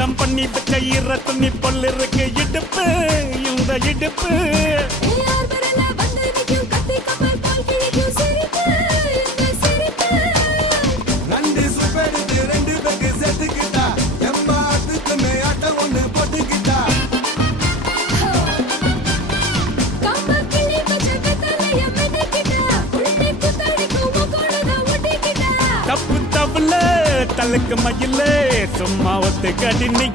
சுத்தம் பண்ணி வச்ச ஈர துணி பொல் இருக்கு இடுப்பு இந்த இடுப்பு நண்டு சுப்பெடுத்து ரெண்டு பேருக்கு சேர்த்துக்கிட்டா எம்மாத்துக்கு மேயாட்ட ஒண்ணு போட்டுக்கிட்டா தப்பு தப்புல தலுக்கு மயிலே சும்மா ஒத்து கடி நீ